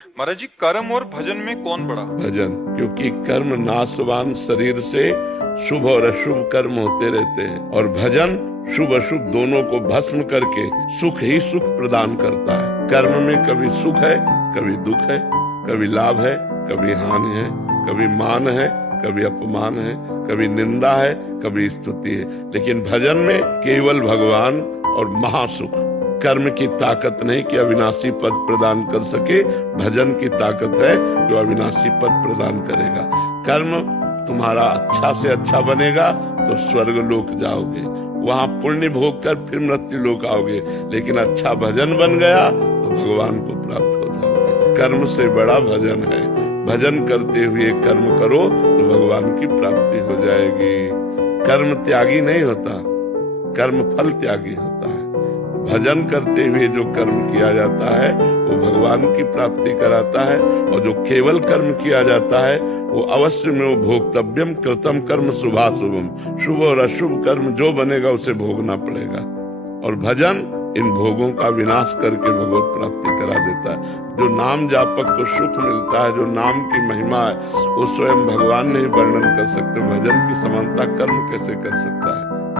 महाराज जी, कर्म और भजन में कौन बड़ा? भजन, क्योंकि कर्म नाशवान शरीर से शुभ और अशुभ कर्म होते रहते हैं, और भजन शुभ अशुभ दोनों को भस्म करके सुख ही सुख प्रदान करता है। कर्म में कभी सुख है, कभी दुख है, कभी लाभ है, कभी हानि है, कभी मान है, कभी अपमान है, कभी निंदा है, कभी स्तुति है। लेकिन भजन में केवल भगवान और महासुख। कर्म की ताकत नहीं कि अविनाशी पद प्रदान कर सके, भजन की ताकत है कि अविनाशी पद प्रदान करेगा। कर्म तुम्हारा अच्छा से अच्छा बनेगा तो स्वर्ग लोक जाओगे, वहां पुण्य भोग कर फिर मृत्यु लोक आओगे। लेकिन अच्छा भजन बन गया तो भगवान को प्राप्त हो जाओगे। कर्म से बड़ा भजन है। भजन करते हुए कर्म करो तो भगवान की प्राप्ति हो जाएगी। कर्म त्यागी नहीं होता, कर्म फल त्यागी होता है। भजन करते हुए जो कर्म किया जाता है वो भगवान की प्राप्ति कराता है, और जो केवल कर्म किया जाता है वो अवश्य में वो भोक्तव्यम कृतम कर्म शुभाशुभम, शुभ और अशुभ कर्म जो बनेगा उसे भोगना पड़ेगा। और भजन इन भोगों का विनाश करके भगवत प्राप्ति करा देता है। जो नाम जापक को सुख मिलता है, जो नाम की महिमा है, वो स्वयं भगवान नहीं वर्णन कर सकते। भजन की समानता कर्म कैसे कर सकता है?